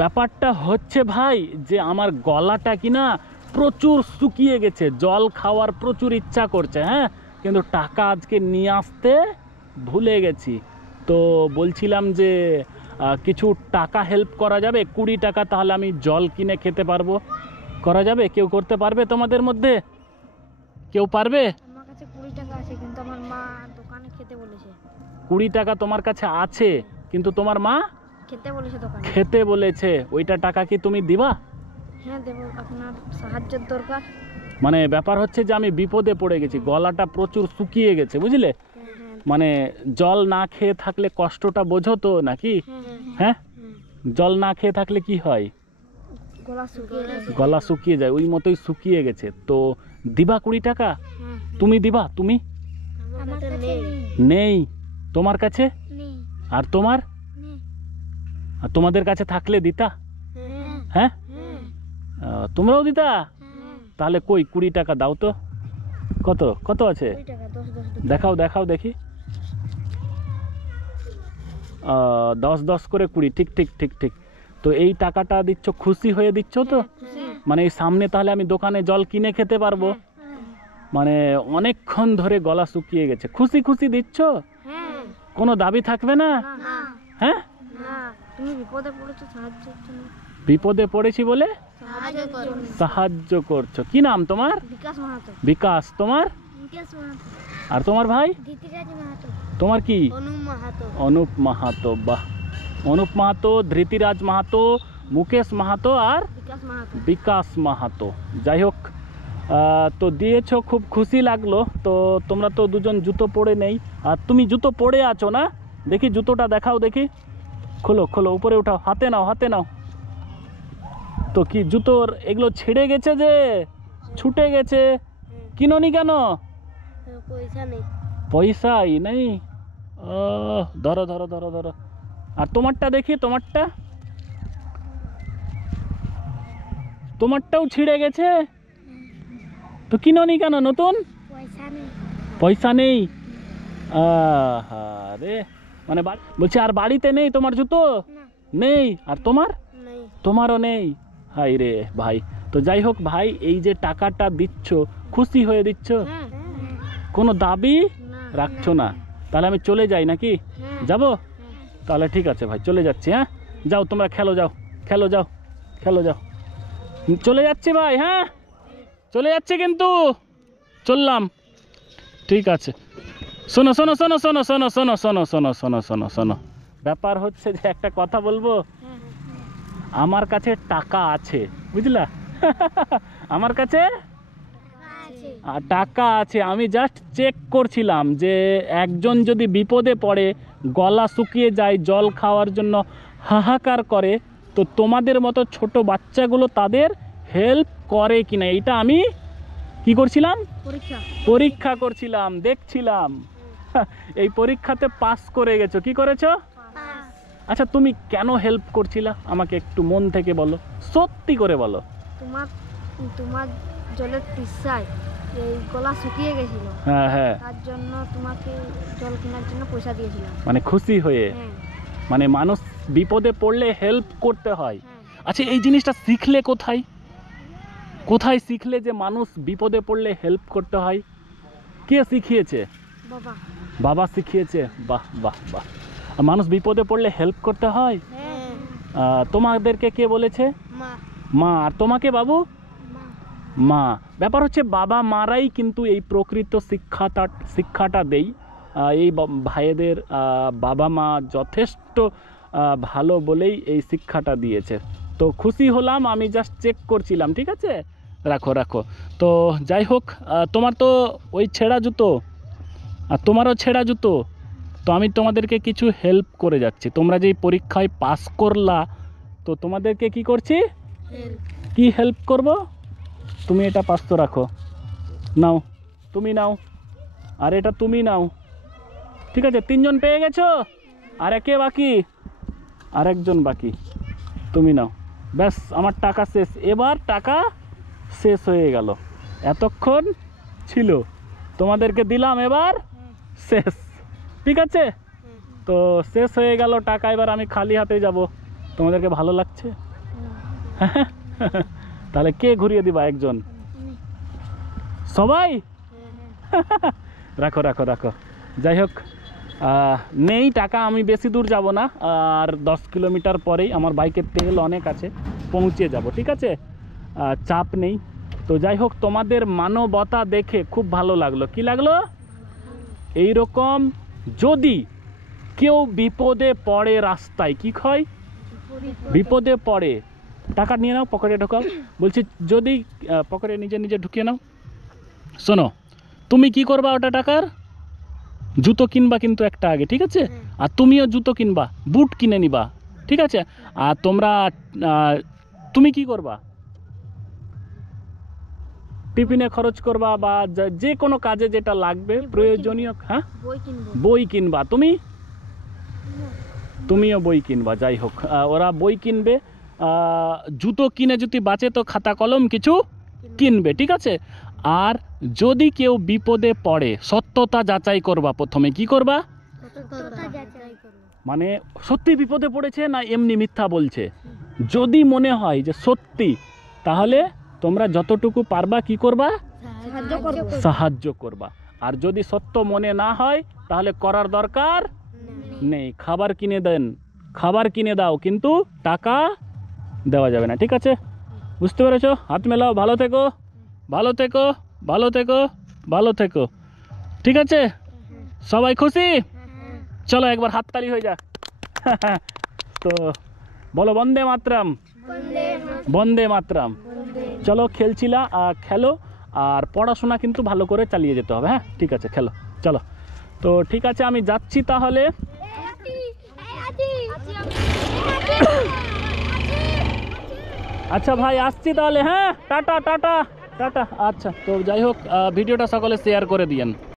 ব্যাপারটা হচ্ছে ভাই যে আমার গলাটা কিনা প্রচুর শুকিয়ে গেছে, জল খাওয়ার প্রচুর ইচ্ছা করছে, হ্যাঁ, কিন্তু টাকা আজকে নিয়ে আসতে ভুলে গেছি। তো বলছিলাম যে কিছু টাকা হেল্প করা যাবে, 20 টাকা, তাহলে আমি জল কিনে খেতে পারবো। করা যাবে? কেউ করতে পারবে তোমাদের মধ্যে? কেউ পারবে? আমার কাছে 20 টাকা আছে, কিন্তু আমার মা দোকানে খেতে বলেছে। 20 টাকা তোমার কাছে আছে, কিন্তু তোমার মা খেতে বলেছে দোকানে। খেতে বলেছে, ওইটা টাকা কি তুমি দিবা? হ্যাঁ দেব, আপনার সাহায্যের দরকার। মানে ব্যাপার হচ্ছে যে আমি বিপদে পড়ে গেছি, গলাটা প্রচুর শুকিয়ে গেছে, বুঝলে? মানে জল না খেয়ে থাকলে কষ্টটা বোঝো তো নাকি? হ্যাঁ, জল না খেয়ে থাকলে কি হয়? গলা শুকিয়ে যায়, ওই মতোই শুকিয়ে গেছে। তো দিবা 20 টাকা? তুমি দিবা? তুমি? নেই তোমার কাছে? আর তোমার? আর তোমাদের কাছে থাকলে দিতা? হ্যাঁ, তোমরাও দিতা? তাহলে কই 20 টাকা দাও তো। কত কত আছে? দেখাও দেখাও দেখি। 10 করে 20, ঠিক ঠিক ঠিক ঠিক। তো এই টাকাটা দিচ্ছ, খুশি হয়ে দিচ্ছ তো? মানে এই সামনে তাহলে আমি দোকানে জল কিনে খেতে পারবো। মানে অনেকক্ষণ ধরে গলা শুকিয়ে গেছে, খুশি খুশি দিচ্ছ? কোনো দাবি থাকবে না? হ্যাঁ, তুমি বিপদে পড়েছো, সাহায্যের জন্য। বিপদে পড়েছি বলে সাহায্য করছো। কি নাম তোমার? বিকাশ মাহাতো। বিকাশ। তোমার? বিকাশ মাহাতো। আর তোমার ভাই? ধৃতিরাজ মাহাতো। তোমার কি? অনুপ মাহাতো। অনুপ মাহাতো। বাহ, অনুপ মাহাতো, ধৃতিরাজ মাহাতো, মুকেশ মাহাতো আর বিকাশ মাহাতো। বিকাশ মাহাতো। যাই হোক, তো দিয়েছো, খুব খুশি লাগলো। তো তোমরা তো দুজন জুতো পরে নেই, আর তুমি জুতো পরে আছো না? দেখি জুতোটা দেখাও দেখি। খোলো খোলো, উপরে উঠাও, হাতে নাও হাতে নাও। তো কি জুতোর এগুলো ছিঁড়ে গেছে, যে ছুটে গেছে, কিনোনি কেন? পয়সা নেই। পয়সাই নেই? ও, ধরো ধরো ধরো ধরো। আর তোমারটা দেখি, তোমারটা, তোমারটাও ছিঁড়ে গেছে, তো কিনোনি কেন নতুন? পয়সা নেই। পয়সা নেই? রে, মানে বলছি আর বাড়িতে নেই তোমার জুতো? নেই। আর তোমার? তোমারও নেই? হাই রে ভাই। তো যাই হোক ভাই, এই যে টাকাটা দিচ্ছ, খুশি হয়ে দিচ্ছ? কোনো দাবি রাখছো না? তাহলে আমি চলে যাই নাকি? যাবো? তাহলে ঠিক আছে ভাই, চলে যাচ্ছি। হ্যাঁ, যাও তোমরা খেলো, যাও খেলো, যাও খেলো, যাও। চলে যাচ্ছি ভাই, হ্যাঁ চলে যাচ্ছি, কিন্তু চললাম। ঠিক আছে। শোনো শোনো শোনো শোনো শোনো শোনো শোনো শোনো শোনো শোনো শোনো, ব্যাপার হচ্ছে যে একটা কথা বলবো। আমার কাছে টাকা আছে, বুঝলা? আমার কাছে টাকা আছে। আমি জাস্ট চেক করছিলাম যে একজন যদি বিপদে পড়ে, গলা শুকিয়ে যায়, জল খাওয়ার জন্য হাহাকার করে, তো তোমাদের মতো ছোট বাচ্চাগুলো তাদের হেল্প করে কিনা, এটা আমি কি করছিলাম? পরীক্ষা করছিলাম, দেখছিলাম। এই পরীক্ষাতে পাস করে গেছো। কি করেছো? আচ্ছা, তুমি কেন হেল্প করছিলা আমাকে একটু মন থেকে বলো, সত্যি করে বলো। তোমার জলের তৃষ্ণায় এই গলা শুকিয়ে গেছিল, হ্যাঁ হ্যাঁ, তার জন্য তোমাকে জল কেনার জন্য পয়সা দিয়েছিলাম। মানে খুশি হয়ে? মানে মানুষ বিপদে পড়লে হেল্প করতে হয়। আচ্ছা, এই জিনিসটা শিখলে কোথায়? কোথায় শিখলে যে মানুষ বিপদে পড়লে হেল্প করতে হয়? কে শিখিয়েছে? বাবা। বাবা শিখিয়েছে? বাহ বাহ বাহ। মানুষ বিপদে পড়লে হেল্প করতে হয়? তোমাদেরকে কে বলেছে? মা। আর তোমাকে বাবু? মা। ব্যাপার হচ্ছে বাবা মারাই কিন্তু এই প্রকৃত শিক্ষাটা দেই। এই ভাইদের বাবা মা যথেষ্ট ভালো বলেই এই শিক্ষাটা দিয়েছে। তো খুশি হলাম, আমি জাস্ট চেক করছিলাম। ঠিক আছে, রাখো রাখো। তো যাই হোক, তোমার তো ওই ছেঁড়া জুতো, আর তোমারও ছেঁড়া জুতো। তো আমি তোমাদেরকে কিছু হেল্প করে যাচ্ছি। তোমরা যেই পরীক্ষায় পাস করলা, তো তোমাদেরকে কি করছি? কি হেল্প করব? তুমি এটা 500 রাখো, নাও, তুমি নাও, আর এটা তুমি নাও। ঠিক আছে, 3 জন পেয়ে গেছো, আর একে বাকি, আর একজন বাকি, তুমি নাও। ব্যাস, আমার টাকা শেষ। এবার টাকা শেষ হয়ে গেল, এতক্ষণ ছিল, তোমাদেরকে দিলাম, এবার শেষ। ঠিক আছে, তো শেষ হয়ে গেল টাকা, এবার আমি খালি হাতে যাব। তোমাদেরকে ভালো লাগছে? তাহলে কে ঘুরিয়ে দিবা একজন? সবাই? রাখো রাখো রাখো। যাই হোক, নেই টাকা, আমি বেশি দূর যাব না, আর 10 কিলোমিটার পরেই আমার বাইকের তেল অনেক আছে, পৌঁছে যাব, ঠিক আছে? চাপ নেই। তো যাই হোক, তোমাদের মানবতা দেখে খুব ভালো লাগলো। কি লাগলো? এইরকম যদি কেউ বিপদে পড়ে রাস্তায়, কি হয়, বিপদে পড়ে, টাকা নিয়ে নাও, পকেটে ঢোকাও। বলছি যদি পকেটে নিজে নিজে ঢুকিয়ে নাও। শোনো, তুমি কি করবা ওটা টাকার? জুতো কিনবা কিন্তু একটা আগে, ঠিক আছে? আর তুমিও জুতো কিনবা, বুট কিনে নিবা, ঠিক আছে? আর তুমি কি করবা? টিফিনে খরচ করবা, বা যে কোনো কাজে যেটা লাগবে প্রয়োজনীয়। হ্যাঁ, বই কিনবা। তুমিও বই কিনবা। যাই হোক, ওরা বই কিনবে, জুতো কিনে যদি বাঁচে তো খাতা কলম কিছু কিনবে, ঠিক আছে? আর যদি কেউ বিপদে পড়ে, সত্যতা যাচাই করবা। প্রথমে কি করবা? মানে সত্যি বিপদে পড়েছে না এমনি মিথ্যা বলছে। যদি মনে হয় যে সত্যি, তাহলে তোমরা যতটুকু পারবা কি করবা? সাহায্য করবা। আর যদি সত্য মনে না হয়, তাহলে করার দরকার নেই। খাবার কিনে দেন, খাবার কিনে দাও, কিন্তু টাকা দেওয়া যাবে না, ঠিক আছে? বুঝতে পেরেছো? হাত মেলাও। ভালো থেকো, ভালো থেকো, ভালো থেকো, ভালো থেকো, ঠিক আছে? সবাই খুশি? চলো একবার হাততালি হয়ে যাক। তো বলো বন্দে মাতরম, বন্দে মাতরম। চলো, খেলছিলা, খেলো, আর পড়াশোনা কিন্তু ভালো করে চালিয়ে যেতে হবে। হ্যাঁ, ঠিক আছে, খেলো, চলো। তো ঠিক আছে, আমি যাচ্ছি তাহলে। আচ্ছা ভাই, আসছি তাহলে। হ্যাঁ, টাটা টাটা টাটা। আচ্ছা, তো যাই হোক, ভিডিওটা সকলে শেয়ার করে দিয়েন।